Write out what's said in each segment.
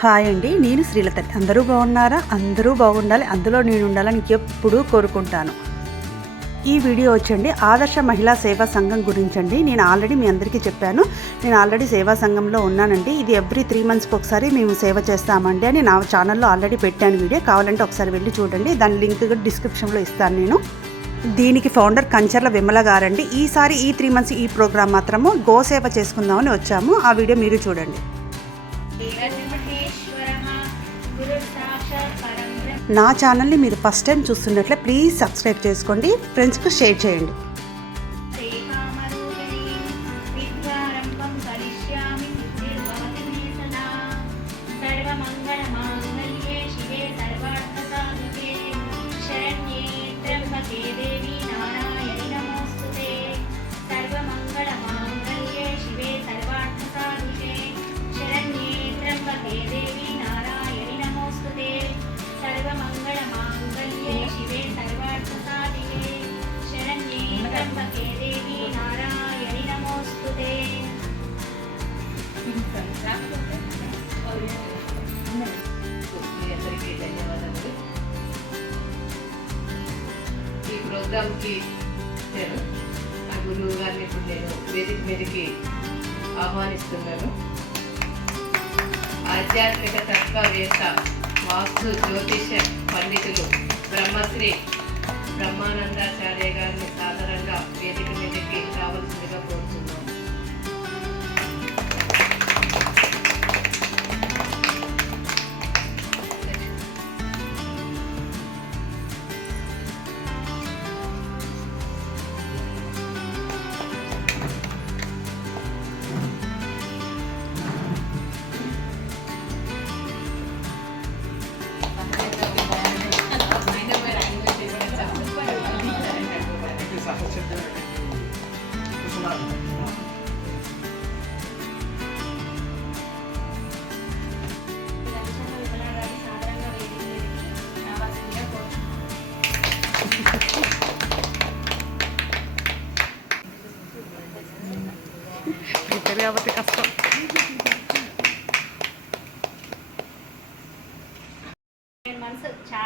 Hi అండి నేను శ్రీలత. అందరూ బాగున్నారా? అందరూ బాగుండాలి. అందులో నేను ఉండాలని ఎప్పుడూ కోరుకుంటాను. ఈ వీడియో వచ్చండి ఆదర్శ మహిళా సేవా సంఘం గురించండి. నేను ఆల్రెడీ మీ అందరికీ చెప్పాను. నేను ఆల్రెడీ సేవా సంఘంలో ఉన్నానండి. ఇది ఎవ్రీ త్రీ మంత్స్కి ఒకసారి మేము సేవ చేస్తామండి అని నా ఛానల్లో ఆల్రెడీ పెట్టాను వీడియో. కావాలంటే ఒకసారి వెళ్ళి చూడండి. దాని లింక్ డిస్క్రిప్షన్లో ఇస్తాను నేను. దీనికి ఫౌండర్ కంచర్ల విమల గారండి. ఈసారి ఈ త్రీ మంత్స్ ఈ ప్రోగ్రామ్ మాత్రము గోసేవ చేసుకుందామని వచ్చాము. ఆ వీడియో మీరు చూడండి. నా ఛానల్ని మీరు ఫస్ట్ టైం చూస్తున్నట్లే ప్లీజ్ సబ్స్క్రైబ్ చేసుకోండి ఫ్రెండ్స్కి షేర్ చేయండి. శ్రీకామరూపిణీ విద్యారంభం ఈ ప్రోగ్రామ్కి నేను ఆ గురువు గారిని ఇప్పుడు నేను వేదిక మీదకి ఆహ్వానిస్తున్నాను. ఆధ్యాత్మిక తత్వవేత్త వాస్తు జ్యోతిష పండితులు బ్రహ్మశ్రీ బ్రహ్మానందాచార్య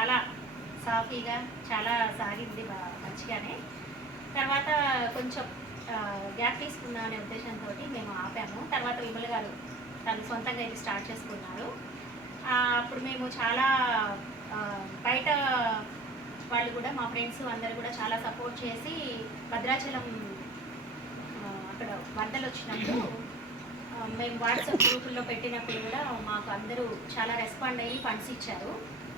చాలా సాఫీగా చాలా సాగింది మంచిగానే. తర్వాత కొంచెం గ్యాప్ తీసుకుందాం అనే ఉద్దేశంతో మేము ఆపాము. తర్వాత విమల్ గారు తను సొంతంగా ఇది స్టార్ట్ చేసుకున్నారు. అప్పుడు మేము చాలా బయట వాళ్ళు కూడా మా ఫ్రెండ్స్ అందరు కూడా చాలా సపోర్ట్ చేసి భద్రాచలం అక్కడ వరదలు వచ్చినప్పుడు మేము వాట్సాప్ గ్రూపుల్లో పెట్టినప్పుడు కూడా మాకు అందరూ చాలా రెస్పాండ్ అయ్యి ఫండ్స్ ఇచ్చారు.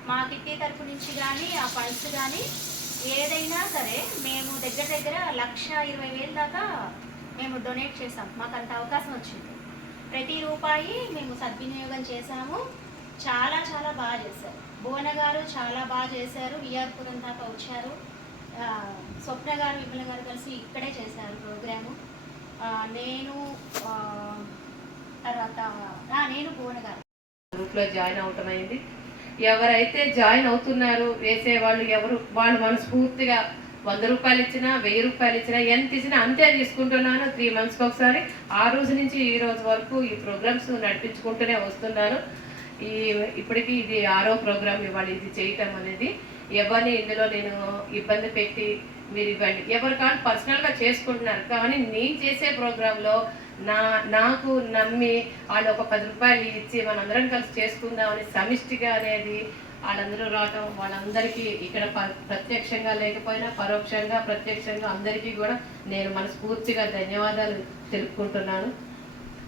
మా కిట్టి తరపు నుంచి కానీ ఆ ఫండ్స్ కానీ ఏదైనా సరే మేము దగ్గర దగ్గర లక్ష ఇరవై వేల దాకా మేము డొనేట్ చేసాం. మాకు అంత అవకాశం వచ్చింది. ప్రతి రూపాయి మేము సద్వినియోగం చేశాము చాలా చాలా బాగా చేశారు. భువన గారు చాలా బాగా చేశారు. విఆర్పురం దాకా వచ్చారు. స్వప్న గారు విమల గారు కలిసి ఇక్కడే చేశారు ప్రోగ్రాము. నేను తర్వాత నేను భువన గారు. గ్రూప్లో జాయిన్ అవటం అయింది. ఎవరైతే జాయిన్ అవుతున్నారు వేసే వాళ్ళు ఎవరు వాళ్ళు మనస్ఫూర్తిగా వంద రూపాయలు ఇచ్చినా వెయ్యి రూపాయలు ఇచ్చినా ఎంత ఇచ్చినా అంతే తీసుకుంటున్నాను. త్రీ మంత్స్కి ఒకసారి ఆ రోజు నుంచి ఈ రోజు వరకు ఈ ప్రోగ్రామ్స్ నడిపించుకుంటూనే వస్తున్నాను. ఈ ఇప్పటికీ ఇది ఆరో ప్రోగ్రామ్ ఇవాళ ఇది చేయటం అనేది. ఎవరిని ఇందులో నేను ఇబ్బంది పెట్టి మీరు ఇవ్వండి. ఎవరు కానీ పర్సనల్గా చేసుకుంటున్నారు. కానీ నేను చేసే ప్రోగ్రాంలో నా నాకు నమ్మి వాళ్ళు ఒక పది రూపాయలు ఇచ్చి మనందరం కలిసి చేసుకుందామని సమిష్టిగా అనేది వాళ్ళందరూ రావటం వాళ్ళందరికీ ఇక్కడ ప- ప్రత్యక్షంగా లేకపోయినా పరోక్షంగా ప్రత్యక్షంగా అందరికీ కూడా నేను మనస్ఫూర్తిగా ధన్యవాదాలు తెలుపుకుంటున్నాను.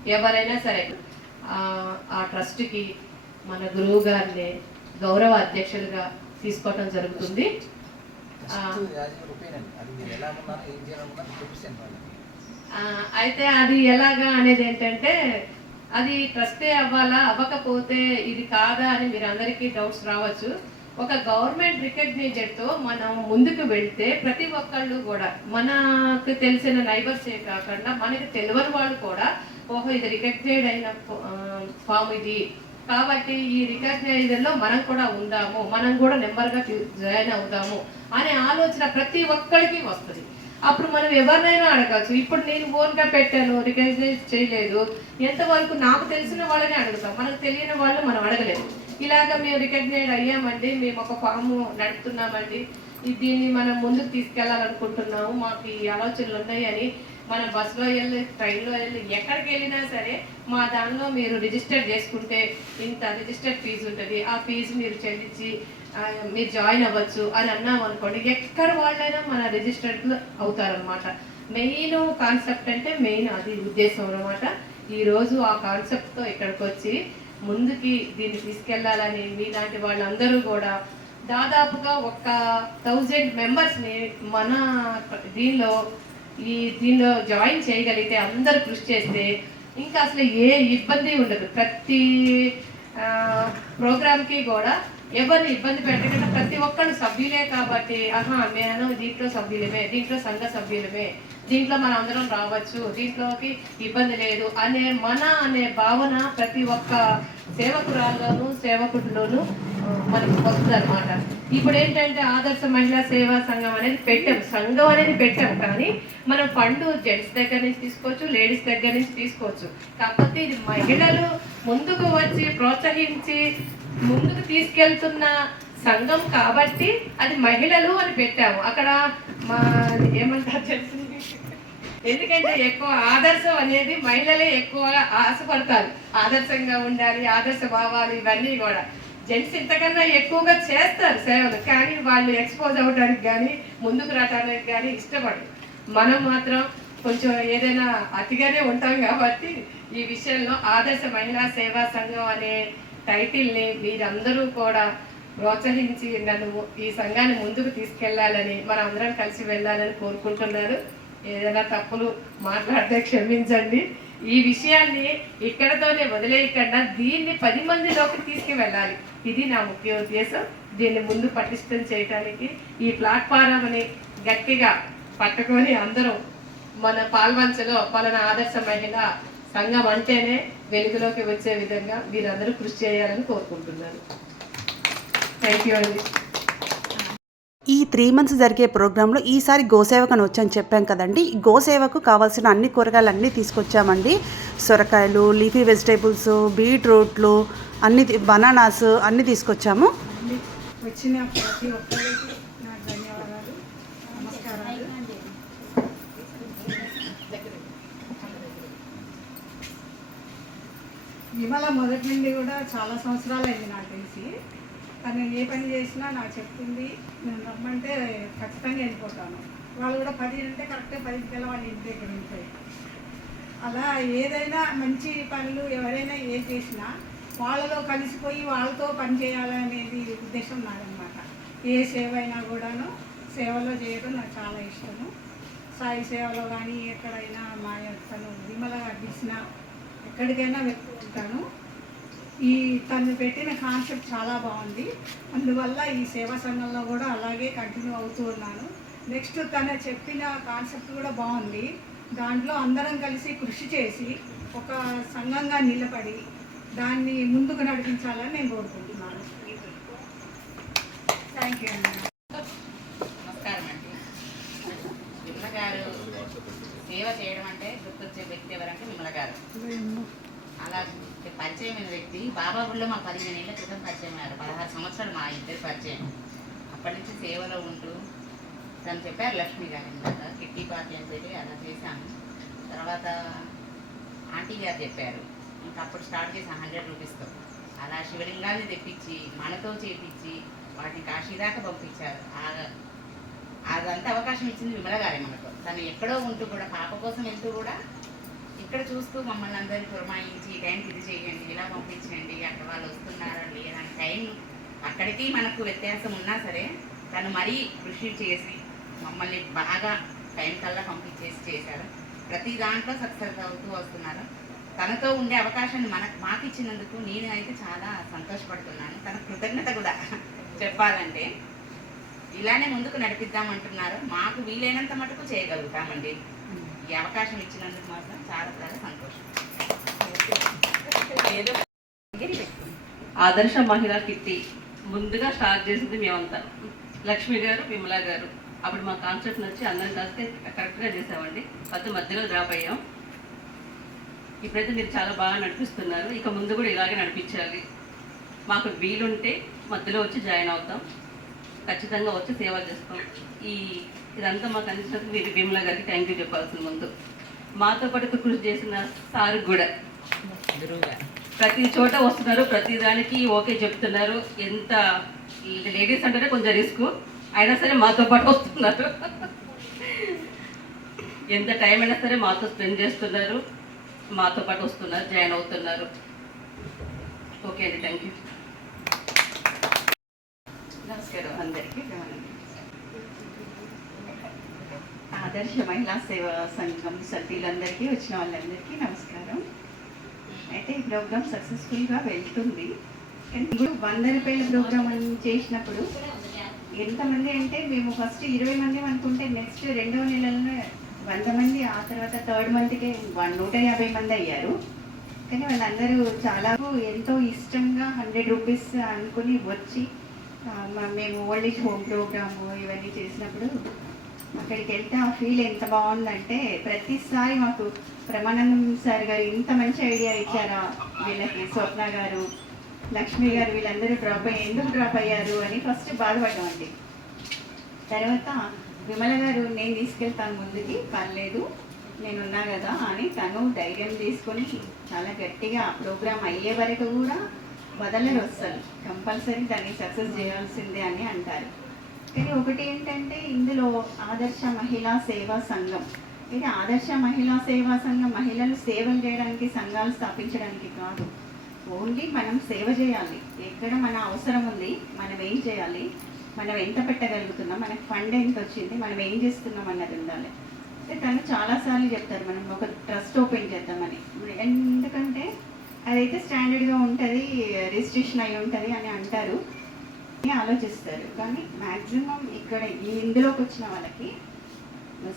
ఎవరైనా సరే ఆ ట్రస్ట్కి మన గురువు గారిని గౌరవ అధ్యక్షులుగా తీసుకోవటం జరుగుతుంది. అయితే అది ఎలాగా అనేది ఏంటంటే అది ట్రస్టే అవ్వాలా అవ్వకపోతే ఇది కాదా అని మీరు అందరికీ డౌట్స్ రావచ్చు. ఒక గవర్నమెంట్ రికగ్నైజర్తో మనం ముందుకు వెళ్తే ప్రతి ఒక్కళ్ళు కూడా మనకు తెలిసిన నైబర్సే కాకుండా మనకి తెలియని వాళ్ళు కూడా ఓహో ఇది రికగ్నైడ్ అయిన ఫామ్ ఇది. కాబట్టి ఈ రికగ్నైజర్లో మనం కూడా ఉందాము మనం కూడా నెంబర్గా జాయిన్ అవుదాము అనే ఆలోచన ప్రతి ఒక్కరికి వస్తుంది. అప్పుడు మనం ఎవరినైనా అడగచ్చు. ఇప్పుడు నేను ఓన్గా పెట్టాను రికగ్నైజ్ చేయలేదు. ఎంతవరకు నాకు తెలిసిన వాళ్ళని అడుగుతాం. మనకు తెలియని వాళ్ళు మనం అడగలేము. ఇలాగ మేము రికగ్నైజ్ అయ్యామండి. మేము ఒక ఫాము నడుపుతున్నామండి. దీన్ని మనం ముందుకు తీసుకెళ్ళాలనుకుంటున్నాము. మాకు ఈ ఆలోచనలు ఉన్నాయని మనం బస్సులో వెళ్ళి ట్రైన్లో వెళ్ళి ఎక్కడికి వెళ్ళినా సరే మా దానిలో మీరు రిజిస్టర్ చేసుకుంటే ఇంత రిజిస్టర్ ఫీజు ఉంటుంది. ఆ ఫీజు మీరు చెల్లించి మీరు జాయిన్ అవ్వచ్చు అని అన్నాం అనుకోండి ఎక్కడ వాళ్ళైనా మన రిజిస్టర్డ్ అవుతారనమాట మెయిన్ కాన్సెప్ట్ అంటే మెయిన్ అది ఉద్దేశం అనమాట ఈరోజు ఆ కాన్సెప్ట్తో ఇక్కడికి వచ్చి ముందుకి దీన్ని తీసుకెళ్ళాలని మీలాంటి వాళ్ళందరూ కూడా దాదాపుగా ఒక థౌజండ్ మెంబర్స్ని మన దీనిలో ఈ దీనిలో జాయిన్ చేయగలిగితే అందరూ కృషి చేస్తే ఇంకా అసలు ఏ ఇబ్బంది ఉండదు. ప్రతి ప్రోగ్రామ్కి కూడా ఎవరిని ఇబ్బంది పెట్టకుండా ప్రతి ఒక్కరు సభ్యులే కాబట్టి ఆహా నేను దీంట్లో సభ్యులమే దీంట్లో సంఘ సభ్యులమే దీంట్లో మనం అందరం రావచ్చు దీంట్లోకి ఇబ్బంది లేదు అనే మన అనే భావన ప్రతి ఒక్క సేవకురాల్లోనూ సేవకుడిలోనూ ఆ, మనకి వస్తుంది అనమాట ఇప్పుడు ఏంటంటే ఆదర్శ మహిళా సేవా సంఘం అనేది పెట్టాం. సంఘం అనేది పెట్టాం కానీ మనం ఫండ్ జెంట్స్ దగ్గర నుంచి తీసుకోవచ్చు లేడీస్ దగ్గర నుంచి తీసుకోవచ్చు. కాకపోతే ఇది మహిళలు ముందుకు వచ్చి ప్రోత్సహించి ముందుకు తీసుకెళ్తున్న సంఘం కాబట్టి అది మహిళలు అని పెట్టాము. అక్కడ మా ఏమంటారు తెలిసింది ఎందుకంటే ఎక్కువ ఆదర్శం అనేది మహిళలే ఎక్కువగా ఆశపడతారు. ఆదర్శంగా ఉండాలి ఆదర్శ భావాలు ఇవన్నీ కూడా. జెంట్స్ ఇంతకన్నా ఎక్కువగా చేస్తారు సేవలు కానీ వాళ్ళు ఎక్స్పోజ్ అవ్వడానికి కానీ ముందుకు రావడానికి కానీ ఇష్టపడరు. మనం మాత్రం కొంచెం ఏదైనా అతిగానే ఉంటాం కాబట్టి ఈ విషయంలో ఆదర్శ మహిళా సేవా సంఘం అనే టైటిల్ని మీరందరూ కూడా ప్రోత్సహించి నన్ను ఈ సంఘాన్ని ముందుకు తీసుకెళ్ళాలని మనం అందరం కలిసి వెళ్ళాలని కోరుకుంటున్నారు ఏదైనా తప్పులు మాట్లాడితే క్షమించండి. ఈ విషయాన్ని ఇక్కడతోనే వదిలేయకుండా దీన్ని పది మందిలోకి తీసుకువెళ్ళాలి. ఇది నా ముఖ్య ఉద్దేశం. దీన్ని ముందు పటిష్టం చేయడానికి ఈ ప్లాట్ఫారంని గట్టిగా పట్టుకొని అందరం మన పాల్వంచలో పలానా ఆదర్శ మహిళ సంఘం అంటేనే వెలుగులోకి వచ్చే విధంగా మీరందరూ కృషి చేయాలని కోరుకుంటున్నాను. థ్యాంక్ యూ అండి. ఈ త్రీ మంత్స్ జరిగే ప్రోగ్రాంలో ఈసారి గోసేవకని వచ్చని చెప్పాం కదండి. గోసేవకు కావాల్సిన అన్ని కూరగాయలు అన్నీ తీసుకొచ్చామండి. సొరకాయలు లీఫీ వెజిటేబుల్స్ బీట్రూట్లు అన్ని బనానాస్ అన్నీ తీసుకొచ్చాము. వచ్చిన ప్రతి ఒక్కరికి నా ధన్యవాదాలు నమస్కారాలు విమల మొదటి నుండి కూడా చాలా సంవత్సరాలు అయింది నాకు తెలిసి. కానీ నేను ఏ పని చేసినా నాకు చెప్తుంది నేను రమ్మంటే ఖచ్చితంగా వెళ్ళిపోతాను. వాళ్ళు కూడా పది అంటే కరెక్ట్గా పది గెలవాలి వాళ్ళ ఇంటి దగ్గర ఉంటాయి అలా ఏదైనా మంచి పనులు ఎవరైనా ఏం చేసినా వాళ్ళలో కలిసిపోయి వాళ్ళతో పని చేయాలనేది ఉద్దేశం నాదనమాట ఏ సేవ అయినా కూడాను సేవలో చేయడం నాకు చాలా ఇష్టము. సాయి సేవలో కానీ ఎక్కడైనా మా తను విమలగా తీసిన ఎక్కడికైనా వెళ్తూ ఉంటాను. ఈ తను పెట్టిన కాన్సెప్ట్ చాలా బాగుంది. అందువల్ల ఈ సేవా సంఘంలో కూడా అలాగే కంటిన్యూ అవుతూ ఉన్నాను. నెక్స్ట్ తను చెప్పిన కాన్సెప్ట్ కూడా బాగుంది. దాంట్లో అందరం కలిసి కృషి చేసి ఒక సంఘంగా నిలబడి దాన్ని ముందుకు నడిపించాలని నేను కోరుకుంటున్నాను. థ్యాంక్ యూ అండి నమస్కారం అండి. విమల గారు సేవ చేయడం అంటే గుర్తొచ్చే వ్యక్తి ఎవరంటే విమల గారు. అలా పరిచయమైన వ్యక్తి బాబా ఊళ్ళో మా పదిహేను ఏళ్ళ క్రితం పరిచయం అయ్యారు. పదహారు సంవత్సరాలు మా ఇద్దరు పరిచయం. అప్పటి నుంచి సేవలో ఉంటూ తను చెప్పారు లక్ష్మి గారు ఇందాక కిట్టి పార్టీ అని చెప్పి అలా చేశాను. తర్వాత ఆంటీ గారు చెప్పారు ఇంకా అప్పుడు స్టార్ట్ చేసాం హండ్రెడ్ రూపీస్తో. అలా శివలింగాన్ని తెప్పించి మనతో చేపించి వాటిని కాశీ దాకా పంపించారు. అదంతా అవకాశం ఇచ్చింది విమల గారే మనకు. తను ఎక్కడో ఉంటూ కూడా పాప కోసం వెళ్తూ కూడా ఇక్కడ చూస్తూ మమ్మల్ని అందరినీ పురమాయించి ఈ టైంకి ఇది చేయండి ఇలా పంపించండి అక్కడ వాళ్ళు వస్తున్నారా లేదా టైం అక్కడికి మనకు వ్యత్యాసం ఉన్నా సరే తను మరీ కృషి చేసి మమ్మల్ని బాగా టైం కల్లా పంపించేసి చేశారు. ప్రతి దాంట్లో సక్సెస్ అవుతూ వస్తున్నారు. తనతో ఉండే అవకాశాన్ని మన మాకు ఇచ్చినందుకు నేను అయితే చాలా సంతోషపడుతున్నాను. తన కృతజ్ఞత కూడా చెప్పాలంటే. ఇలానే ముందుకు నడిపిద్దామంటున్నారు. మాకు వీలైనంత మటుకు చేయగలుగుతామండి. ఈ అవకాశం ఇచ్చినందుకు మాత్రం చాలా చాలా సంతోషం. ఏదో ఆదర్శ మహిళా కిట్టి ముందుగా స్టార్ట్ చేసింది మేమంతా. లక్ష్మి గారు విమలా గారు. అప్పుడు మా కాన్సెప్ట్ నచ్చి అందరం కలిస్తే కరెక్ట్గా చేసామండి. పద్దు మధ్యలో డ్రాప్ అయ్యాం. ఇప్పుడైతే మీరు చాలా బాగా నడిపిస్తున్నారు. ఇక ముందు కూడా ఇలాగే నడిపించాలి. మాకు వీలుంటే మధ్యలో వచ్చి జాయిన్ అవుతాం. ఖచ్చితంగా వచ్చి సేవ చేస్తాం. ఈ ఇదంతా మాకు అందించినందుకు మీరు భీమలా గారికి థ్యాంక్ యూ చెప్పాల్సిన ముందు. మాతో పాటు కృషి చేసిన సార్ కూడా. ప్రతి చోట వస్తున్నారు. ప్రతి దానికి ఓకే చెప్తున్నారు. ఎంత లేడీస్ అంటేనే కొంచెం రిస్క్. అయినా సరే మాతో పాటు వస్తున్నారు. ఎంత టైం అయినా సరే మాతో స్పెండ్ చేస్తున్నారు. మాతో పాటు వస్తున్నారు జాయిన్ అవుతున్నారు. ఓకే అండి థ్యాంక్ యూ నమస్కారం అందరికీ ఆదర్శ మహిళా సేవా సంఘం సభ్యులందరికీ వచ్చిన వాళ్ళందరికీ నమస్కారం. అయితే ఈ ప్రోగ్రామ్ సక్సెస్ఫుల్గా వెళ్తుంది. ఇప్పుడు వంద రూపాయల ప్రోగ్రామ్ చేసినప్పుడు ఎంతమంది అంటే మేము ఫస్ట్ ఇరవై మంది అనుకుంటే నెక్స్ట్ రెండవ నెలలోనే వంద మంది ఆ తర్వాత థర్డ్ మంత్కే వన్ నూట యాభై మంది అయ్యారు. కానీ వాళ్ళందరూ చాలా ఎంతో ఇష్టంగా హండ్రెడ్ రూపీస్ అనుకుని వచ్చి మేము ఓల్డ్ ఏజ్ హోమ్ ప్రోగ్రాము ఇవన్నీ చేసినప్పుడు అక్కడికి వెళ్తే ఆ ఫీల్ ఎంత బాగుందంటే ప్రతిసారి మాకు ప్రమాణం సార్ గారు ఇంత మంచి ఐడియా ఇచ్చారా వీళ్ళకి స్వప్న గారు లక్ష్మి గారు వీళ్ళందరూ డ్రాప్ అయ్యి ఎందుకు డ్రాప్ అయ్యారు అని ఫస్ట్ బాధపడ్డామండి. తర్వాత విమల గారు నేను తీసుకెళ్తాను ముందుకి పర్లేదు నేనున్నా కదా అని తను ధైర్యం తీసుకొని చాలా గట్టిగా ప్రోగ్రామ్ అయ్యే వరకు కూడా వదలరు వస్తారు కంపల్సరీ దాన్ని సక్సెస్ చేయాల్సిందే అని అంటారు. కానీ ఒకటి ఏంటంటే ఇందులో ఆదర్శ మహిళా సేవా సంఘం. ఇది ఆదర్శ మహిళా సేవా సంఘం మహిళలు సేవలు చేయడానికి సంఘాలు స్థాపించడానికి కాదు. ఓన్లీ మనం సేవ చేయాలి. ఎక్కడ మన అవసరం ఉంది మనం ఏం చేయాలి? మనం ఎంత పెట్టగలుగుతున్నాం మనకు ఫండ్ ఎంత వచ్చింది మనం ఏం చేస్తున్నాం అన్నది ఉండాలి. అయితే తను చాలాసార్లు చెప్తారు మనం ఒక ట్రస్ట్ ఓపెన్ చేద్దామని. ఎందుకంటే అదైతే స్టాండర్డ్గా ఉంటుంది రిజిస్ట్రేషన్ అయి ఉంటుంది అని అంటారు అని ఆలోచిస్తారు. కానీ మ్యాక్సిమం ఇక్కడ ఇందులోకి వచ్చిన వాళ్ళకి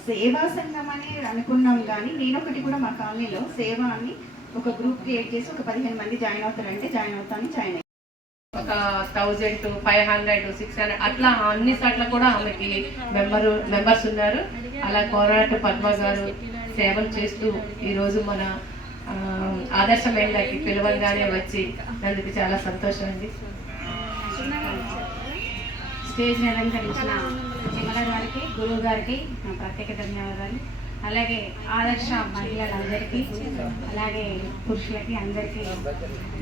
సేవా సంఘం అని అనుకున్నాం కానీ నేను ఒకటి కూడా మా కాలనీలో సేవ అని ఒక గ్రూప్ క్రియేట్ చేసి ఒక పదిహేను మంది జాయిన్ అవుతారంటే జాయిన్ అవుతాను జాయిన్ అయ్యి ఒక thousand five hundred six hundred అట్లా అన్ని చోట్ల కూడా ఆమెకి మెంబర్ మెంబర్స్ ఉన్నారు. అలా కోరాట పద్మ గారు సేవలు చేస్తూ ఈరోజు మన ఆ, ఆదర్శ మహిళకి పిలవగానే వచ్చి నందుకు చాలా సంతోషం అండి. స్టేజ్ అలంకరించిన విమల గారికి గురువు గారికి నా ప్రత్యేక ధన్యవాదాలు. అలాగే ఆదర్శ మహిళలందరికీ అలాగే పురుషులకి అందరికీ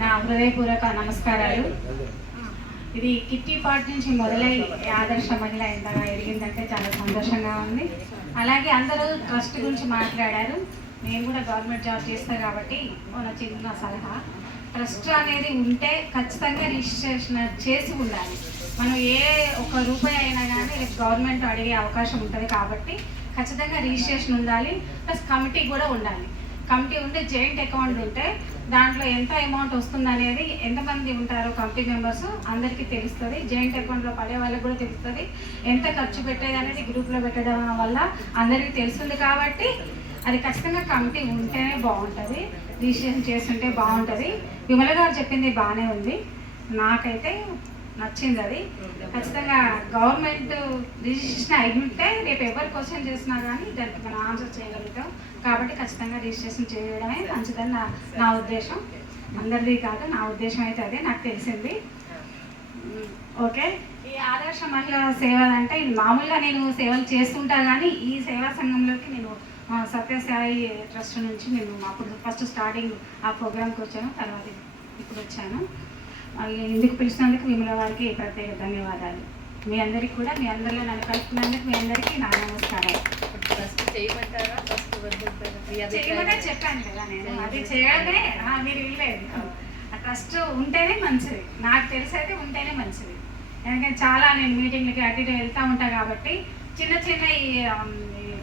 నా హృదయపూర్వక నమస్కారాలు. ఇది కిట్టి పార్ట్ నుంచి మొదలై ఆదర్శ మహిళ ఎంతగా ఎదిగిందంటే చాలా సంతోషంగా ఉంది. అలాగే అందరూ ట్రస్ట్ గురించి మాట్లాడారు. నేను కూడా గవర్నమెంట్ జాబ్ చేస్తాను కాబట్టి మన చిన్న సలహా. ట్రస్ట్ అనేది ఉంటే ఖచ్చితంగా రిజిస్ట్రేషన్ చేసి ఉండాలి. మనం ఏ ఒక రూపాయి అయినా కానీ గవర్నమెంట్ అడిగే అవకాశం ఉంటుంది కాబట్టి ఖచ్చితంగా రిజిస్ట్రేషన్ ఉండాలి ప్లస్ కమిటీ కూడా ఉండాలి. కమిటీ ఉంటే జాయింట్ అకౌంట్ ఉంటే దాంట్లో ఎంత అమౌంట్ వస్తుంది అనేది ఎంతమంది ఉంటారో కమిటీ మెంబర్స్ అందరికీ తెలుస్తుంది. జాయింట్ అకౌంట్లో పడే వాళ్ళకి కూడా తెలుస్తుంది. ఎంత ఖర్చు పెట్టేది అనేది గ్రూప్లో పెట్టడం వల్ల అందరికీ తెలుస్తుంది కాబట్టి అది ఖచ్చితంగా కమిటీ ఉంటేనే బాగుంటుంది. రిజిస్ట్రేషన్ చేస్తుంటే బాగుంటుంది. విమల గారు చెప్పింది బాగానే ఉంది. నాకైతే నచ్చింది అది. ఖచ్చితంగా గవర్నమెంట్ రిజిస్ట్రేషన్ అయి ఉంటే రేపు ఎవరు క్వశ్చన్ చేసినా కానీ దానికి మనం ఆన్సర్ చేయగలుగుతాం. కాబట్టి ఖచ్చితంగా రిజిస్ట్రేషన్ చేయడమే మంచిదని నా నా ఉద్దేశం. అందరిది కాదు నా ఉద్దేశం అయితే అదే నాకు తెలిసింది. ఓకే? ఈ ఆదర్శ మహిళా సేవలు అంటే మామూలుగా నేను సేవలు చేస్తుంటా కానీ ఈ సేవా సంఘంలోకి నేను సత్యసాయి ట్రస్ట్ నుంచి నేను అప్పుడు ఫస్ట్ స్టార్టింగ్ ఆ ప్రోగ్రామ్కి వచ్చాను. తర్వాత ఇప్పుడు వచ్చాను. ఎందుకు పిలిచినందుకు విమల వారికి ప్రత్యేక ధన్యవాదాలు. మీ అందరికీ కూడా మీ అందరిలో నన్ను కలుపుతున్నందుకు మీ అందరికీ నా నమస్కారం ఫస్ట్ చేయమంటారా? ఫస్ట్ చేయమనే చెప్పాను కదా నేను. అది ఆ, మీరు ఆ ట్రస్ట్ ఉంటేనే మంచిది. నాకు తెలిసి అయితే ఉంటేనే మంచిది. ఎందుకంటే చాలా నేను మీటింగ్లకి అటు ఇటు వెళ్తూ ఉంటా కాబట్టి చిన్న చిన్న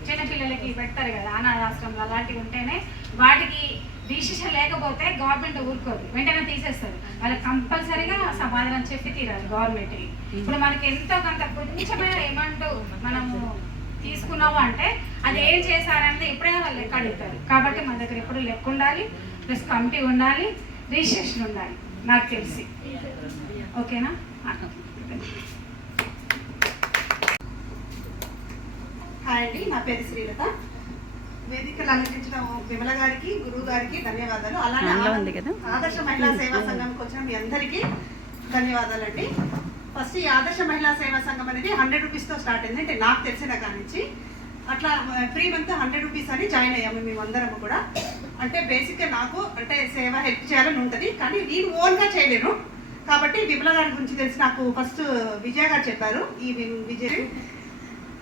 చిన్న పిల్లలకి పెడతారు కదా అనాథాశ్రమాలు అలాంటివి ఉంటేనే వాటికి డిసిషన్ లేకపోతే గవర్నమెంట్ ఊరుకోదు. వెంటనే తీసేస్తారు. వాళ్ళకి కంపల్సరీగా సమాధానం చెప్పి తీరాలి గవర్నమెంట్కి ఇప్పుడు మనకి ఎంతో కొంత కొంచెమైన అమౌంట్ మనము తీసుకున్నాము అంటే అది ఏం చేశారంటే ఎప్పుడైనా వాళ్ళు లెక్క అడుగుతారు. కాబట్టి మన దగ్గర ఎప్పుడు లెక్క ఉండాలి. ప్లస్ కమిటీ ఉండాలి. రిజిస్ట్రేషన్ ఉండాలి. నాకు తెలిసి. ఓకేనా? హాయ్ అండి. నా పేరు శ్రీలత. వేదికలు అలంకరించిన విమల గారికి గురువు గారికి ధన్యవాదాలు. అలానే? ఆదర్శ మహిళా సేవా సంఘంకి వచ్చిన మీ అందరికీ ధన్యవాదాలండి. ఫస్ట్ ఈ ఆదర్శ మహిళా సేవా సంఘం అనేది హండ్రెడ్ రూపీస్తో స్టార్ట్ అయింది. అంటే నాకు తెలిసిన కాడి నుంచి అట్లా త్రీ మంత్ హండ్రెడ్ రూపీస్ అని జాయిన్ అయ్యాము మేమందరం కూడా. అంటే బేసిక్గా నాకు అంటే సేవ హెల్ప్ చేయాలని ఉంటుంది. కానీ నేను ఓన్గా చేయలేను. కాబట్టి విమల గారి గురించి తెలిసి నాకు ఫస్ట్ విజయ గారు చెప్పారు. ఈ విజయ్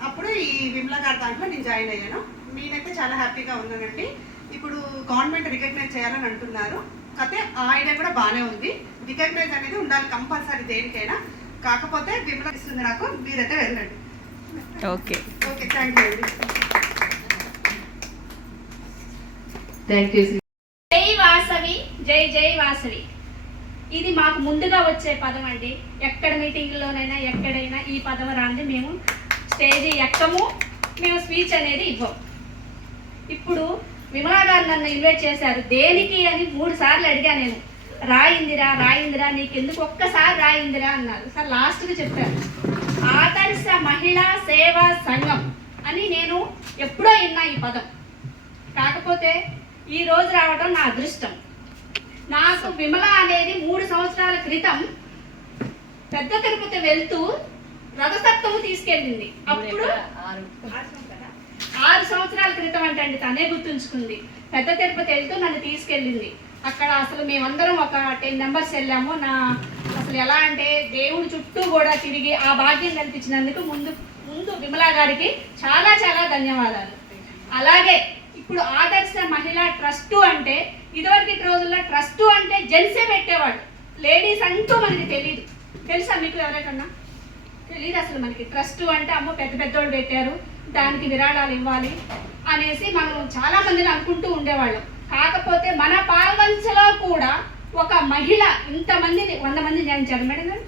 అప్పుడు ఈ విమల గారి దాంట్లో నేను జాయిన్ అయ్యాను. నేనైతే చాలా హ్యాపీగా ఉన్నానండి ఇప్పుడు గవర్నమెంట్ రికగ్నైజ్ చేయాలని అంటున్నారు. కాకపోతే ఆ ఐడియా కూడా బాగానే ఉంది. రికగ్నైజ్ అనేది ఉండాలి కంపల్సరీ దేనికైనా. కాకపోతే విమల ఇస్తుంది నాకు మీరైతే వెళ్ళండి. ఓకే. ఓకే థ్యాంక్ యూ అండి. థ్యాంక్ యూ జై వాసవి జై జై వాసవి. ఇది మాకు ముందుగా వచ్చే పదం అండి. ఎక్కడ మీటింగ్లోనైనా ఎక్కడైనా ఈ పదం రాంది మేము స్టేజ్ ఎక్కము. మేము స్పీచ్ అనేది ఇవ్వం. ఇప్పుడు విమలా గారు నన్ను ఇన్వైట్ చేశారు. దేనికి అని మూడు సార్లు అడిగా నేను. రాయిందిరా రాయిందిరా నీకెందుకు ఒక్కసారి రాయిందిరా అన్నారు. సార్ లాస్ట్గా చెప్పారు. ఆదర్శ మహిళా సేవా సంఘం అని నేను ఎప్పుడో విన్నా ఈ పదం. కాకపోతే ఈ రోజు రావడం నా అదృష్టం. నాకు విమల అనేది మూడు సంవత్సరాల క్రితం పెద్ద తిరుపతి వెళ్తూ రథసప్తము తీసుకెళ్ళింది. అప్పుడు ఆరు సంవత్సరాల క్రితం అంటండి తనే గుర్తుంచుకుంది. పెద్ద తిరుపతి వెళ్తూ నన్ను తీసుకెళ్ళింది. అక్కడ అసలు మేమందరం ఒక టెన్ మెంబర్స్ వెళ్ళాము. నా అసలు ఎలా అంటే దేవుడి చుట్టూ కూడా తిరిగి ఆ భాగ్యం కల్పించినందుకు ముందు ముందు విమలా గారికి చాలా చాలా ధన్యవాదాలు. అలాగే ఇప్పుడు ఆదర్శ మహిళా ట్రస్టు అంటే ఇదివరకు రోజుల్లో ట్రస్టు అంటే జెంట్సే పెట్టేవాడు లేడీస్ అంటూ మనకి తెలియదు తెలుసా మీకు ఎవరికన్నా తెలియదు అసలు మనకి. ట్రస్టు అంటే అమ్మో పెద్ద పెద్దోళ్ళు పెట్టారు. దానికి విరాళాలు ఇవ్వాలి అనేసి మనం చాలా మందిని అనుకుంటూ ఉండేవాళ్ళం. కాకపోతే మన పాల్వంచలో కూడా ఒక మహిళ ఇంతమందిని వంద మంది జాయించారు మేడం గారు.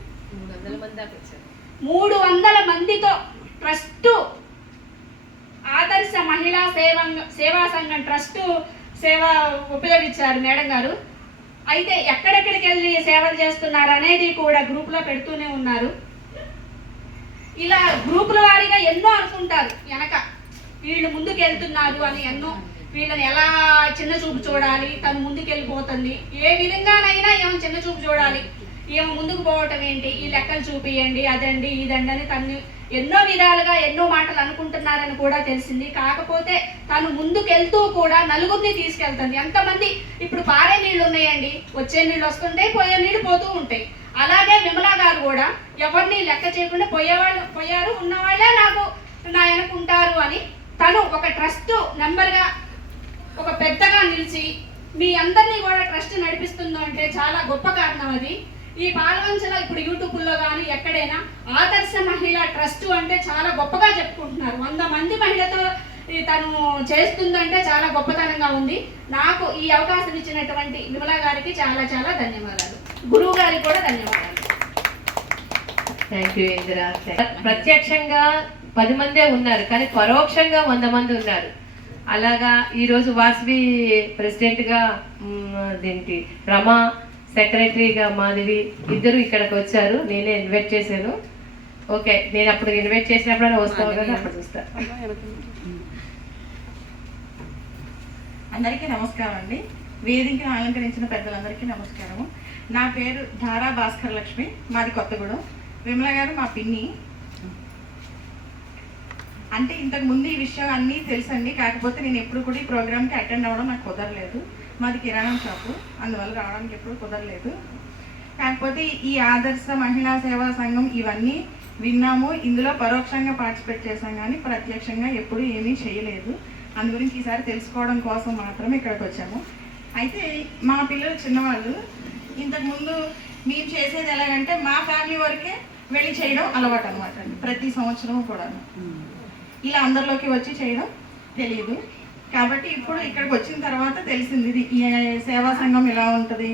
మూడు వందల మందితో ట్రస్ట్ ఆదర్శ మహిళా సేవ సేవా సంఘం ట్రస్ట్ సేవ ఉపయోగించారు మేడం గారు. అయితే ఎక్కడెక్కడికి వెళ్ళి సేవలు చేస్తున్నారు అనేది కూడా గ్రూప్లో పెడుతూనే ఉన్నారు. ఇలా గ్రూపుల వారీగా ఎన్నో అనుకుంటారు వెనక. వీళ్ళు ముందుకు వెళ్తున్నారు అని ఎన్నో వీళ్ళని ఎలా చిన్న చూపు చూడాలి తను ముందుకు వెళ్ళిపోతుంది ఏ విధంగానైనా ఏమో చిన్న చూపు చూడాలి. ఏమో ముందుకు పోవటం ఏంటి? ఈ లెక్కలు చూపియండి అదండి ఇదండి అని తను ఎన్నో విధాలుగా ఎన్నో మాటలు అనుకుంటున్నారని కూడా తెలిసింది. కాకపోతే తను ముందుకెళ్తూ కూడా నలుగురిని తీసుకెళ్తుంది. ఎంతమంది ఇప్పుడు పారే నీళ్ళు ఉన్నాయండి వచ్చే నీళ్ళు వస్తుంటాయి పోయే నీళ్ళు పోతూ ఉంటాయి. అలాగే విమలా గారు కూడా ఎవరిని లెక్క చేయకుండా పోయేవాళ్ళు పోయారు ఉన్నవాళ్ళే నాకు నాయనకుంటారు అని తను ఒక ట్రస్ట్ మెంబర్గా ఒక పెద్దగా నిలిచి మీ అందరినీ కూడా ట్రస్ట్ నడిపిస్తుందో అంటే చాలా గొప్ప కారణం అది. ఈ పాల్వంచలో ఇప్పుడు యూట్యూబ్లో కానీ ఎక్కడైనా ఆదర్శ మహిళా ట్రస్ట్ అంటే చాలా గొప్పగా చెప్పుకుంటున్నారు. వంద మంది మహిళతో ఈ తను చేస్తుందంటే చాలా గొప్పతనంగా ఉంది. నాకు ఈ అవకాశం ఇచ్చినటువంటి విమలా గారికి చాలా చాలా ధన్యవాదాలు. గురువు గారికి కూడా ధన్యవాదాలు. థ్యాంక్ యూ ఇందిరా ప్రత్యక్షంగా పది మందే ఉన్నారు కానీ పరోక్షంగా వంద మంది ఉన్నారు. అలాగా ఈరోజు వాసవి ప్రెసిడెంట్గా అదేంటి రమ సెక్రటరీగా మాధవి ఇద్దరు ఇక్కడికి వచ్చారు. నేనే ఇన్వైట్ చేశాను. ఓకే నేను అప్పుడు ఇన్వైట్ చేసినప్పుడు వస్తావు కదా అప్పుడు చూస్తా. అందరికీ నమస్కారం అండి. వేదికను అలంకరించిన పెద్దలందరికీ నమస్కారం నా పేరు ధారా భాస్కర్ లక్ష్మి మాది కొత్తగూడెం. విమల గారు మా పిన్ని. అంటే ఇంతకు ముందు ఈ విషయం అన్నీ తెలుసండి కాకపోతే నేను ఎప్పుడు కూడా ఈ ప్రోగ్రామ్కి అటెండ్ అవ్వడం నాకు కుదరలేదు. మాది కిరాణా షాపు అందువల్ల రావడానికి ఎప్పుడు కుదరలేదు. కాకపోతే ఈ ఆదర్శ మహిళా సేవా సంఘం ఇవన్నీ విన్నాము. ఇందులో పరోక్షంగా పార్టిసిపేట్ చేశాం కానీ ప్రత్యక్షంగా ఎప్పుడు ఏమీ చేయలేదు. అందు గురించి ఈసారి తెలుసుకోవడం కోసం మాత్రమే ఇక్కడికి వచ్చాము. అయితే మా పిల్లలు చిన్నవాళ్ళు ఇంతకుముందు మేము చేసేది ఎలాగంటే మా ఫ్యామిలీ వరకే వెళ్ళి చేయడం అలవాటు అనమాట ప్రతి సంవత్సరం కూడా ఇలా అందరిలోకి వచ్చి చేయడం తెలియదు కాబట్టి ఇప్పుడు ఇక్కడికి వచ్చిన తర్వాత తెలిసింది ఇది ఈ సేవా సంఘం ఇలా ఉంటుంది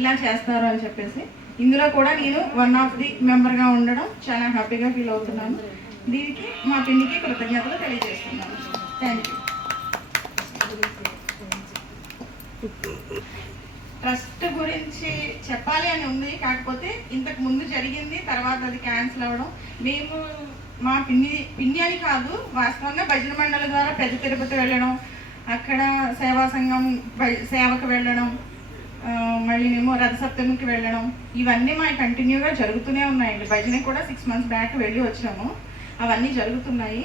ఇలా చేస్తారు అని చెప్పేసి. ఇందులో కూడా నేను వన్ ఆఫ్ ది మెంబర్గా ఉండడం చాలా హ్యాపీగా ఫీల్ అవుతున్నాను. దీనికి మా పిన్నికి కృతజ్ఞతలు తెలియజేస్తున్నాను. థ్యాంక్ యూ ట్రస్ట్ గురించి చెప్పాలి అని ఉంది. కాకపోతే ఇంతకు ముందు జరిగింది తర్వాత అది క్యాన్సిల్ అవ్వడం. మేము మా పిన్ని పిన్ని అని కాదు వాస్తవంగా భజన మండలి ద్వారా పెద్ద తిరుపతి వెళ్ళడం అక్కడ సేవా సంఘం సేవకు వెళ్ళడం మళ్ళీ మేము రథసప్తమికి వెళ్ళడం ఇవన్నీ మా కంటిన్యూగా జరుగుతూనే ఉన్నాయండి. భజన కూడా సిక్స్ మంత్స్ బ్యాక్ వెళ్ళి వచ్చాము. అవన్నీ జరుగుతున్నాయి.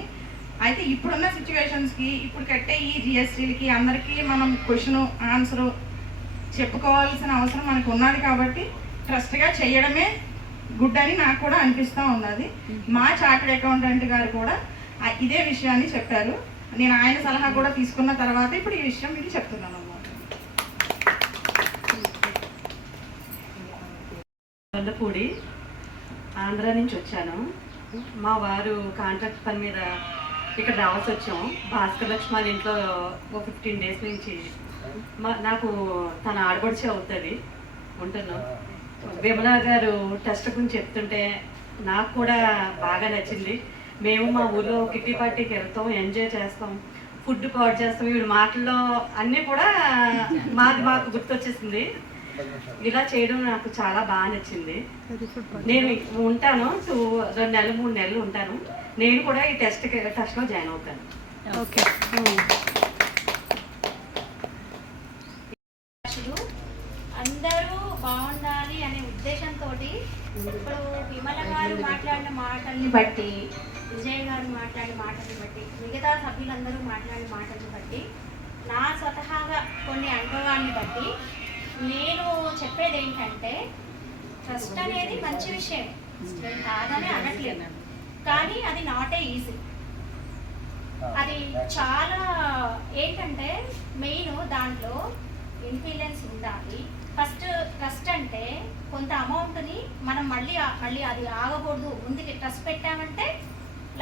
అయితే ఇప్పుడున్న సిచ్యువేషన్స్కి ఇప్పుడు కట్టే ఈ జిఎస్టీలకి అందరికీ మనం క్వశ్చన్ ఆన్సరు చెప్పుకోవాల్సిన అవసరం మనకు ఉన్నది కాబట్టి ట్రస్ట్గా చేయడమే గుడ్ అని నాకు కూడా అనిపిస్తూ ఉన్నది. మా చార్టెడ్ అకౌంటెంట్ గారు కూడా ఇదే విషయాన్ని చెప్పారు. నేను ఆయన సలహా కూడా తీసుకున్న తర్వాత ఇప్పుడు ఈ విషయం మీకు చెప్తున్నాను అన్నమాట. ఆంధ్ర నుంచి వచ్చాను. మా వారు కాంట్రాక్ట్ పని మీద ఇక్కడ రావాల్సి వచ్చాం భాస్కర్ లక్ష్మణ్ ఇంట్లో ఒక ఫిఫ్టీన్ డేస్ నుంచి నాకు తన ఆడపడిచే అవుతుంది ఉంటున్నాం. విమల గారు టెస్ట్ గురించి చెప్తుంటే నాకు కూడా బాగా నచ్చింది. మేము మా ఊళ్ళో కిట్టి పార్టీకి వెళ్తాం ఎంజాయ్ చేస్తాం ఫుడ్ పాడు చేస్తాం. వీడి మాటల్లో అన్నీ కూడా మాది మాకు గుర్తొచ్చేసింది. ఇలా చేయడం నాకు చాలా బాగా నచ్చింది. నేను ఉంటాను. టూ రెండు నెలలు మూడు నెలలు ఉంటాను. నేను కూడా ఈ టెస్ట్ టెస్ట్లో జాయిన్ అవుతాను. ఓకే అసలు అందరూ బాగుండాలి అనే ఉద్దేశంతో ఇప్పుడు విమల గారు మాట్లాడిన మాటల్ని బట్టి విజయ్ గారు మాట్లాడే మాటల్ని బట్టి మిగతా సభ్యులందరూ మాట్లాడే మాటల్ని బట్టి నా స్వతహాగా కొన్ని అనుభవాన్ని బట్టి నేను చెప్పేది ఏంటంటే ట్రస్ట్ అనేది మంచి విషయం. కాదని అనట్లేదు. కానీ అది నాట్ ఏ ఈజీ అది చాలా ఏంటంటే మెయిన్ దాంట్లో ఇన్ఫ్లుయెన్స్ ఉండాలి. ఫస్ట్ ట్రస్ట్ అంటే కొంత అమౌంట్ని మనం మళ్ళీ మళ్ళీ అది ఆగకూడదు. ముందుకి ట్రస్ట్ పెట్టామంటే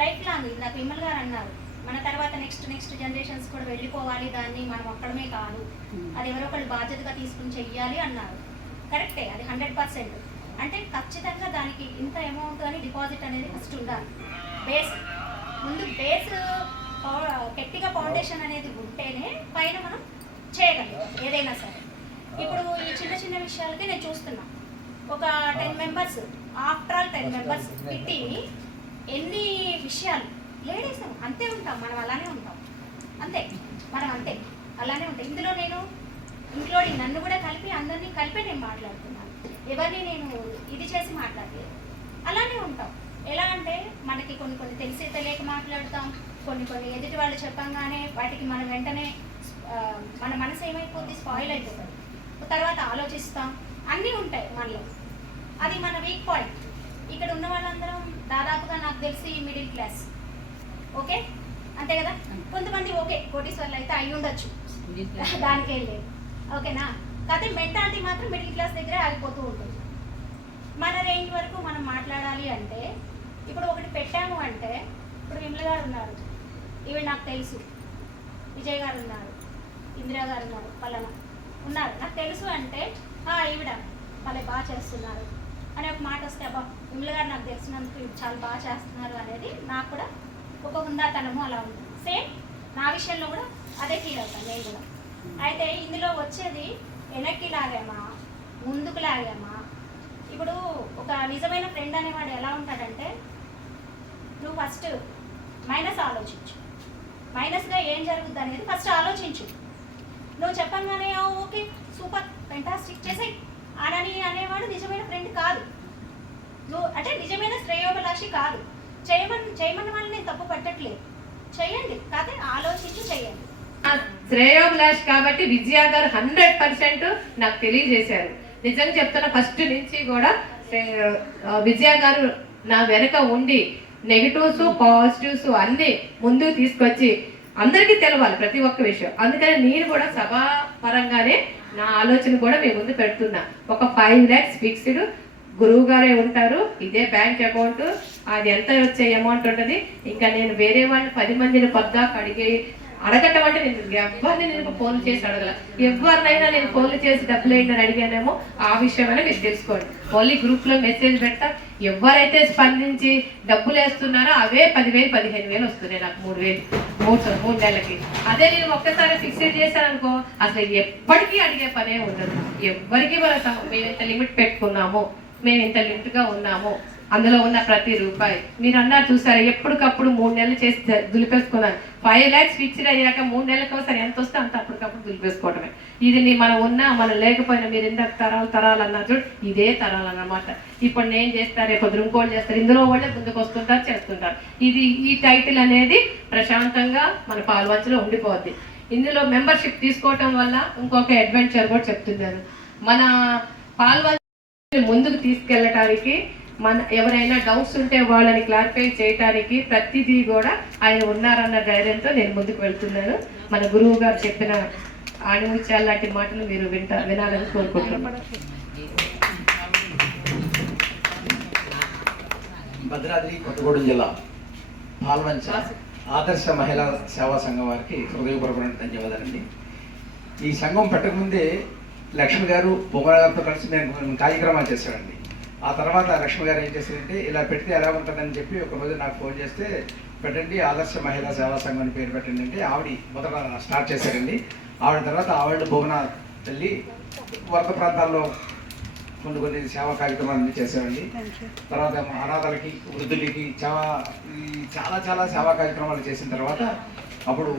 లైఫ్ లాంగ్. ఇందాక విమల్ గారు అన్నారు మన తర్వాత నెక్స్ట్ నెక్స్ట్ జనరేషన్స్ కూడా వెళ్ళిపోవాలి. దాన్ని మనం ఒక్కడమే కాదు. అది ఎవరో ఒకళ్ళు బాధ్యతగా తీసుకుని చెయ్యాలి అన్నారు. కరెక్టే అది హండ్రెడ్ పర్సెంట్. అంటే ఖచ్చితంగా దానికి ఇంత అమౌంట్ అని డిపాజిట్ అనేది ఫస్ట్ ఉండాలి. బేస్ ముందు బేస్ గట్టిగా ఫౌండేషన్ అనేది ఉంటేనే పైన మనం చేయగలం ఏదైనా సరే. ఇప్పుడు ఈ చిన్న చిన్న విషయాలకి నేను చూస్తున్నా. ఒక ten members after all ten members పెట్టి ఎన్ని విషయాలు లేడీస్ అంతే ఉంటాం మనం అలానే ఉంటాం. అంతే మనం అంతే అలానే ఉంటాం. ఇందులో నేను ఇంక్లూడింగ్ నన్ను కూడా కలిపి అందరినీ కలిపి నేను మాట్లాడుతున్నాను. ఎవరిని నేను ఇది చేసి మాట్లాడలేదు. అలానే ఉంటాం. ఎలా అంటే మనకి కొన్ని కొన్ని తెలిసి తెలియక మాట్లాడతాం కొన్ని కొన్ని ఎదుటి వాళ్ళు చెప్పంగానే వాటికి మనం వెంటనే మన మనసు ఏమైపోద్ది? స్పాయిల్ అయిపోతుంది. తర్వాత ఆలోచిస్తాం. అన్నీ ఉంటాయి మనలో. అది మన వీక్ పాయింట్ ఇక్కడ ఉన్న వాళ్ళందరం దాదాపుగా నాకు తెలిసి మిడిల్ క్లాస్ ఓకే అంతే కదా? కొంతమంది ఓకే కోటీశ్వర్లు అయితే అయి ఉండొచ్చు. దానికేం లేదు. ఓకేనా కాకపోతే మెంటాలిటీ మాత్రం మిడిల్ క్లాస్ దగ్గరే ఆగిపోతూ ఉంటుంది. మన రేంజ్ వరకు మనం మాట్లాడాలి అంటే ఇప్పుడు ఒకటి పెట్టాము అంటే ఇప్పుడు విమల గారు ఉన్నారు. ఇవి నాకు తెలుసు. విజయ్ గారు ఉన్నారు. ఇందిరా గారు ఉన్నారు. పలానా. ఉన్నారు. నాకు తెలుసు అంటే "ఆ, ఈవిడ వాళ్ళే బాగా చేస్తున్నారు. అనే ఒక మాట వస్తే అబ్బా విమల గారు నాకు తెలిసినందుకు చాలా బాగా చేస్తున్నారు అనేది నాకు కూడా ఒక హుందాతనము అలా ఉంది. సేమ్ నా విషయంలో కూడా అదే ఫీల్ అవుతాను నేను కూడా. అయితే ఇందులో వచ్చేది వెనక్కి లాగామా? ముందుకు లాగామా? ఇప్పుడు ఒక నిజమైన ఫ్రెండ్ అనేవాడు ఎలా ఉంటాడంటే నువ్వు ఫస్ట్ మైనస్ ఆలోచించు. మైనస్గా ఏం జరుగుద్ది అనేది ఫస్ట్ ఆలోచించు. నువ్వు చెప్పంగానే ఓకే సూపర్ ఫెంటాస్టిక్ చేసేయి. అనని అనేవాడు నిజమైన ఫ్రెండ్ కాదు. నువ్వు అంటే నిజమైన శ్రేయోభిలాషి కాదు. చేయమని చేయమన్న వాళ్ళని నేను తప్పు పట్టట్లేదు. చేయండి కాదే ఆలోచించి చేయండి. శ్రేయోభిలాష్ కాబట్టి విజయ గారు హండ్రెడ్ పర్సెంట్ నాకు తెలియజేశారు. నిజంగా చెప్తున్న ఫస్ట్ నుంచి కూడా శ్రే- విజయ గారు నా వెనక ఉండి నెగిటివ్స్ పాజిటివ్స్ అన్ని ముందుకు తీసుకొచ్చి అందరికీ తెలవాలి ప్రతి ఒక్క విషయం. అందుకని నేను కూడా సభా పరంగానే నా ఆలోచన కూడా మీ ముందు పెడుతున్నా. ఒక ఫైవ్ ల్యాక్స్ ఫిక్స్డ్ గురువు గారే ఉంటారు. ఇదే బ్యాంక్ అకౌంట్. అది ఎంత వచ్చే అమౌంట్ ఉంటుంది? ఇంకా నేను వేరే వాళ్ళని పది మందిని పద్దాకు అడిగి అడగటం అంటే నేను ఎవరిని నేను ఫోన్ చేసి అడగల. ఎవరినైనా నేను ఫోన్లు చేసి డబ్బులు ఏంటని అడిగానేమో ఆ విషయమైనా మీరు తెలుసుకోండి. ఓన్లీ గ్రూప్లో మెసేజ్ పెడతా. ఎవరైతే స్పందించి డబ్బులు వేస్తున్నారో అవే పదివేలు పదిహేను వేలు వస్తున్నాయి నాకు మూడు వేలు. మూడు మూడు నెలలకి. అదే నేను ఒక్కసారి ఫిక్స్డ్ చేశాను అనుకో అసలు ఎప్పటికీ అడిగే పనే ఉండదు. ఎవరికి మన మేము ఇంత లిమిట్ పెట్టుకున్నాము మేము ఇంత లిమిట్గా ఉన్నాము అందులో ఉన్న ప్రతి రూపాయి. మీరు అన్నారు చూసారా ఎప్పటికప్పుడు మూడు నెలలు చేసి దులిపేసుకున్నాను ఫైవ్ ల్యాక్స్ ఫిక్స్డ్ అయ్యాక మూడు నెలలకు ఒకసారి ఎంత వస్తే అంత అప్పటికప్పుడు దులిపేసుకోవటమే. ఇది నీ మనం ఉన్నా మనం లేకపోయినా మీరు ఇందాక తరాలు తరాలు అన్నారు చూడు ఇదే తరాలు అన్నమాట. ఇప్పుడు నేను చేస్తా రేపు పొద్దున ఇంకోళ్ళు చేస్తారు ఇందులో వాళ్ళే ముందుకు వస్తుంటారు చేస్తుంటారు. ఇది ఈ టైటిల్ అనేది ప్రశాంతంగా మన పాల్వంచలో ఉండిపోద్ది. ఇందులో మెంబర్షిప్ తీసుకోవటం వల్ల ఇంకొక అడ్వెంచర్ కూడా చెప్తున్నారు. మన పాల్వంచ ముందుకు తీసుకెళ్ళటానికి మన ఎవరైనా డౌట్స్ ఉంటే వాళ్ళని క్లారిఫై చేయటానికి ప్రతిదీ కూడా ఆయన ఉన్నారన్న ధైర్యంతో నేను ముందుకు వెళ్తున్నాను. మన గురువు గారు చెప్పిన ఆణిముత్యాలు లాంటి మాటలు మీరు వింటా వినాలని కోరుకుంటున్నాను. భద్రాద్రి కొత్తగూడెం జిల్లా పాల్వంచ ఆదర్శ మహిళా సేవా సంఘం వారికి హృదయపూర్వకమైన ధన్యవాదాలండి. ఈ సంఘం పెట్టకముందే లక్ష్మి గారు బొమ్మల గారితో కలిసి నేను కార్యక్రమాలు చేశాడండి ఆ తర్వాత లక్ష్మి గారు ఏం చేశారంటే ఇలా పెడితే ఎలా ఉంటుందని చెప్పి ఒక రోజు నాకు ఫోన్ చేస్తే పెట్టండి ఆదర్శ మహిళా సేవా సంఘం అని పేరు పెట్టండి అంటే ఆవిడ మొదట స్టార్ట్ చేశారండి. ఆవిడ తర్వాత ఆవిడ భువన తల్లి వరద ప్రాంతాల్లో కొన్ని కొన్ని సేవా కార్యక్రమాలు చేశామండి తర్వాత అనాథలకి వృద్ధులకి చాలా ఈ చాలా చాలా సేవా కార్యక్రమాలు చేసిన తర్వాత అప్పుడు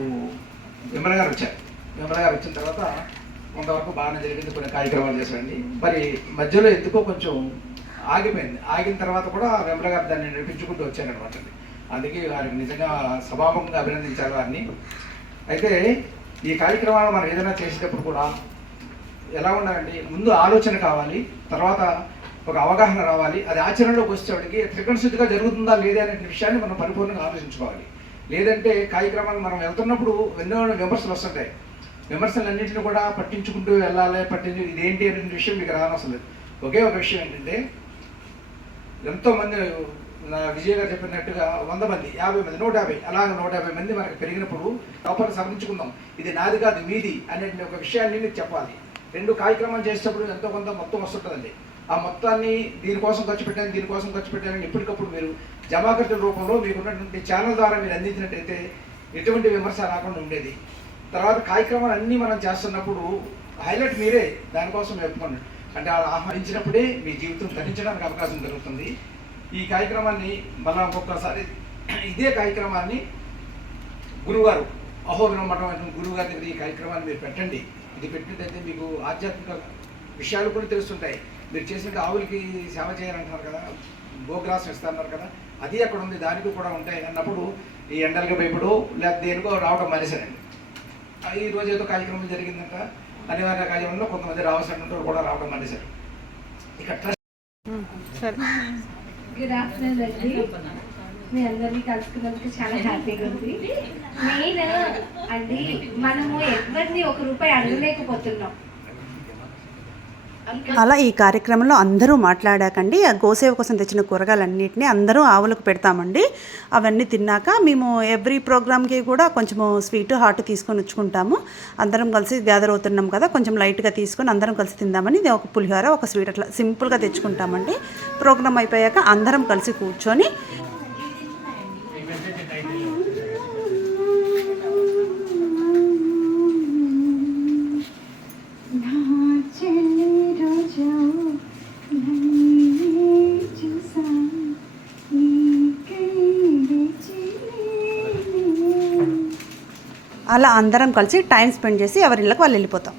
విమల గారు వచ్చారు. విమల గారు వచ్చిన తర్వాత కొంతవరకు బాగానే జరిగింది కొన్ని కార్యక్రమాలు చేశారండి. మరి మధ్యలో ఎందుకో కొంచెం ఆగిపోయింది. ఆగిన తర్వాత కూడా విమల గారు దాన్ని నడిపించుకుంటూ వచ్చారనమాట అందుకే వారికి నిజంగా సభాముఖంగా అభినందించాలి వారిని. అయితే ఈ కార్యక్రమాలు మనం ఏదైనా చేసేటప్పుడు కూడా ఎలా ఉండాలండి ముందు ఆలోచన కావాలి తర్వాత ఒక అవగాహన రావాలి. అది ఆచరణలోకి వచ్చేవాడికి త్రికణశుద్ధిగా జరుగుతుందా లేదా అనే విషయాన్ని మనం పరిపూర్ణంగా ఆలోచించుకోవాలి. లేదంటే కార్యక్రమాలు మనం వెళ్తున్నప్పుడు ఎన్నో విమర్శలు వస్తుంటాయి. విమర్శలన్నింటినీ కూడా పట్టించుకుంటూ వెళ్ళాలి పట్టించు ఇదేంటి అనే విషయం మీకు రానవసరం లేదు. ఒకే ఒక విషయం ఏంటంటే ఎంతోమంది నా విజయ్ గారు చెప్పినట్టుగా వంద మంది యాభై మంది నూట యాభై అలాగే నూట యాభై మంది మనకు పెరిగినప్పుడు లోపల సవరించుకుందాం. ఇది నాది కాదు మీది అనే ఒక విషయాన్ని మీకు చెప్పాలి. రెండు కార్యక్రమాలు చేసేటప్పుడు ఎంతో కొంత మొత్తం వస్తుంటుందండి. ఆ మొత్తాన్ని దీనికోసం ఖర్చు పెట్టాను దీనికోసం ఖర్చు పెట్టాను ఎప్పటికప్పుడు మీరు జమాకర్తల రూపంలో మీకు ఉన్నటువంటి ఛానల్ ద్వారా మీరు అందించినట్టయితే ఎటువంటి విమర్శ రాకుండా ఉండేది. తర్వాత కార్యక్రమాలు అన్నీ మనం చేస్తున్నప్పుడు హైలైట్ మీరే దానికోసం చెప్పుకోండి అంటే అలా ఆహ్వానించినప్పుడే మీ జీవితం ధరించడానికి అవకాశం దొరుకుతుంది. ఈ కార్యక్రమాన్ని మళ్ళా ఒక్కొక్కసారి ఇదే కార్యక్రమాన్ని గురువుగారు అహోబిలం మఠం గురువు గారి దగ్గర ఈ కార్యక్రమాన్ని మీరు పెట్టండి. ఇది పెట్టినట్టయితే మీకు ఆధ్యాత్మిక విషయాలు కూడా తెలుస్తుంటాయి. మీరు చేసిన ఆవులకి సేవ చేయాలంటున్నారు కదా గోగ్రాసం ఇస్తారన్నారు కదా అది అక్కడ ఉంది దానికి కూడా ఉంటాయి అన్నప్పుడు ఈ ఎండలకి భయపడు లేదా దేనికో రావడం మానేశారండి. ఈ రోజు ఏదో కార్యక్రమం జరిగిందంట. అనివార్య కార్యక్రమంలో కొంతమంది రావాల్సినటువంటి కూడా రావడం మానేశారు ఇక ట్రస్ట్ సరే. గుడ్ ఆఫ్టర్నూన్ అండి మీ అందరినీ కలుసుకున్నందుకు చాలా హ్యాపీగా ఉంది. మెయిన్ అండి మనము ఎవరిని ఒక రూపాయి అడగలేకపోతున్నాం. అలా ఈ కార్యక్రమంలో అందరూ మాట్లాడాకండి. ఆ గోసేవ కోసం తెచ్చిన కూరగాయలన్నింటినీ అందరూ ఆవులకు పెడతామండి. అవన్నీ తిన్నాక మేము ఎవ్రీ ప్రోగ్రామ్కి కూడా కొంచెము స్వీట్ హాట్ తీసుకొని వచ్చుకుంటాము. అందరం కలిసి గ్యాదర్ అవుతున్నాం కదా కొంచెం లైట్గా తీసుకొని అందరం కలిసి తిందామని ఇది ఒక పులిహోర ఒక స్వీట్ అట్లా సింపుల్గా తెచ్చుకుంటామండి. ప్రోగ్రామ్ అయిపోయాక అందరం కలిసి కూర్చొని అలా అందరం కలిసి టైం స్పెండ్ చేసి ఎవరి ఇళ్ళకి వాళ్ళు వెళ్ళిపోతాం.